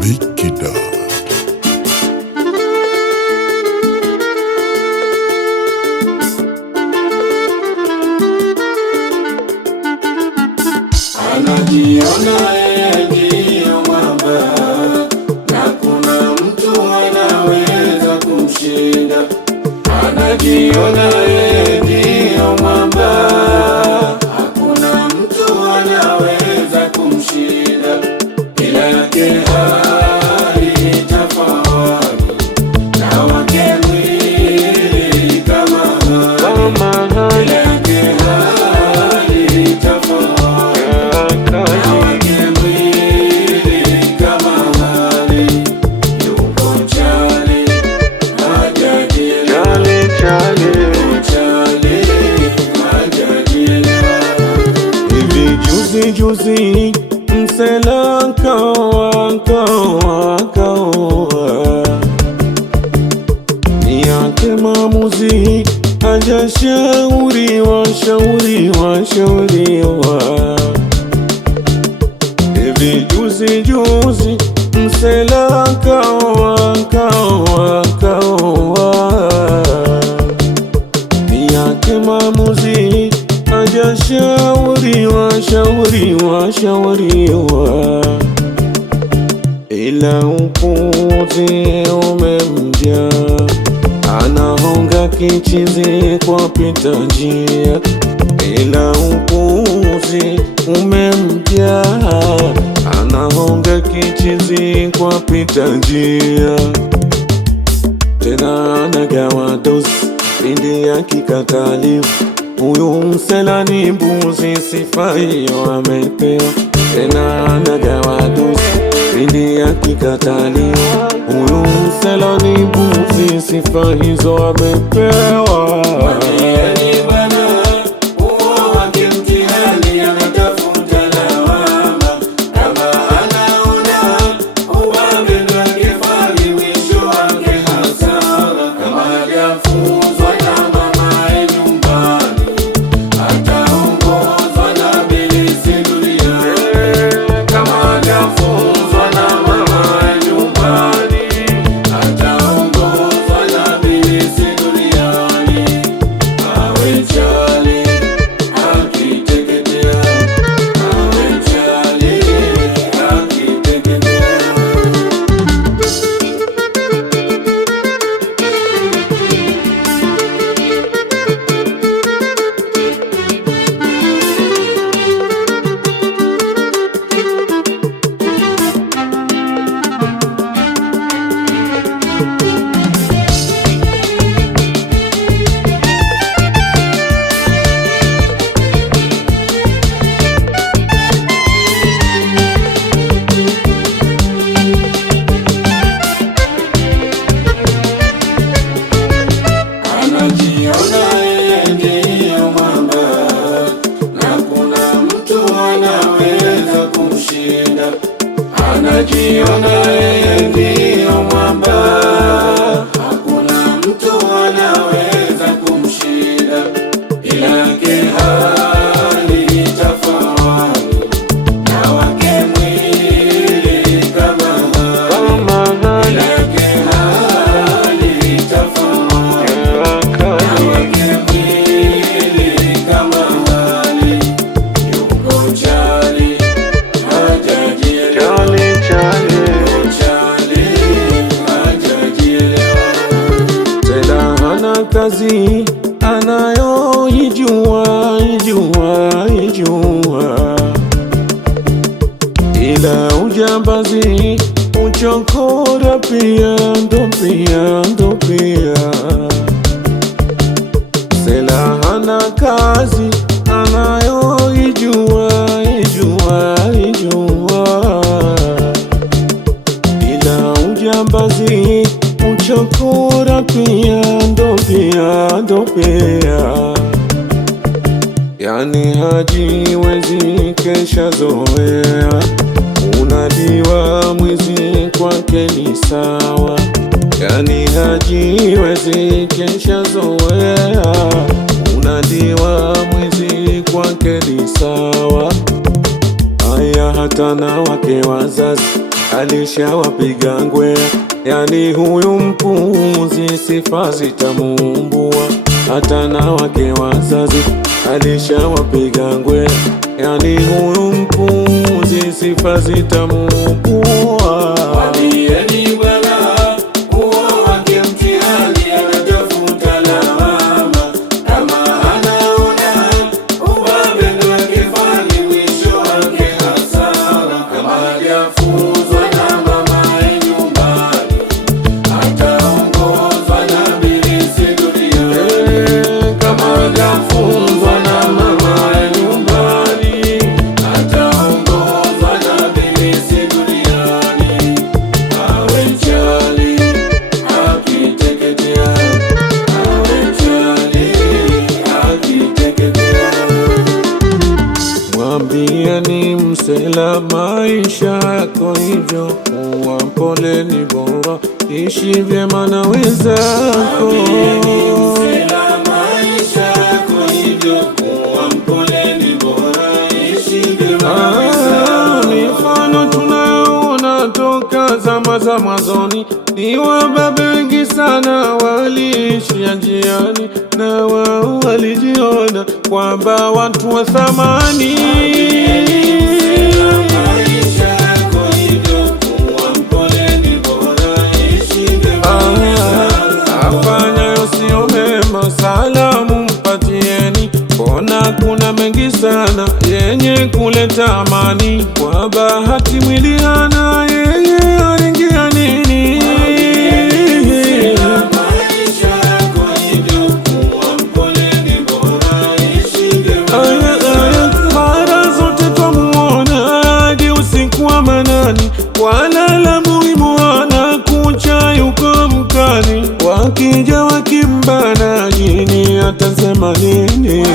Mikida. Anajiona yeye ndiyo mwamba na kuna mtu anaweza kumshinda. Anajiona yeye ndiyo mwamba, hakuna mtu anaweza kumshinda. Ila yake hali tofauti na wake mwili kama hali. Ila yake hali tofauti na wake mwili kama hali. Yuko chali hajajielewa, yuko chali hajajielewa. Hivi juzi msela kaoa ni yake maamuzi, hajashauriwa. Hivi juzi msela kaoa ni yake maamuzi, hajashauriwa. Ila upuzi umemjaa, anahonga kichizi kwa pita njia. Ila upuzi umemjaa, anahonga kichizi kwa pita njia. Tena anagawa dozi pindi akikataliwa. Huyu msela ni mbuzi, sifa hiyo amepewa. Tena anagawa dozi pindi akikataliwa. Huyu msela ni mbuzi, sifa hizo amepewa. Mwambieni bwana, huo wake mtihani, anatafuta lawama. Kama anaona ubabe ndo angefali, mwisho wake hasara. Kama hajafunzwa na mamaye nyumbani, ataongozwa na bilisi duniani. Kama hajafunzwa na mamaye nyumbani, ataongozwa na bilisi duniani. Awe chali akiteketea, awe chali akiteketea. Anajiona yeye ndiyo mwamba na kuna mtu anaweza kumshinda. Anajiona yeye ndiyo mwamba, hakuna mtu anaweza kumshinda. Ila yake hali tofauti na wake mwili kama hali. Ila yake hali tofauti na wake mwili kama hali. Yuko chali hajajielewa, yuko chali hajajielewa. Tena hana kazi anayoijua, ila ujambazi, uchokora pia ndo pia. Sela hana kazi anayoijua, ila ujambazi, uchokora pia ndo pia. Yani hajiwezi, kesha zoea. Unadiwa mwizi, kwake ni sawa. Yani hajiwezi, kesha zoea. Unadiwa mwizi, kwake ni sawa. Haya, hata na wake wazazi alishawapiga ngwea, yani huyu mpuuzi sifa zitamuumbua. Hata na wake wazazi alishawapiga ngwea, yani huyu mpuuzi sifa zitamuumbua. Mwambieni bwana, huo wake mtihani, anatafuta lawama. Kama anaona ubabe ndo akifani, mwisho wake hasara. Kama hajafunzwa na mamaye nyumbani, ataongozwa na ibilisi duniani. Kama hajafunzwa na mamaye nyumbani, ataongozwa na ibilisi duniani. Awe mchali akiteketea, awe mchali akiteketea. Mwambieni msela, maisha yako hivyo, kuwa mpole ni bora, ishi vyema na wenzako. Msela, maisha yako hivyo, kuwa mpole ni bora, ishi vyema na wenzako. Mifano tunayoona toka zama za mwanzoni, ni wababe wengi sana waliishia njiani, na wao walijiona kwamba watu wa thamani. Maisha yako hivyo, kuwa mpole ni bora, ishi vyema na wenzako. Afanyayo sio mema, salamu mpatieni, mbona kuna mengi sana yenye kuleta amani. Kwa bahati mwili hana, yeye alingia nini? Maisha yako hivyo, kuwa mpole ni bora, ishi vyema na wenzako. Mara zote twamuona hadi usiku wa manani, wala la muhimu anakucha yuko mkani. Wakija wakimbana jini atasema nini?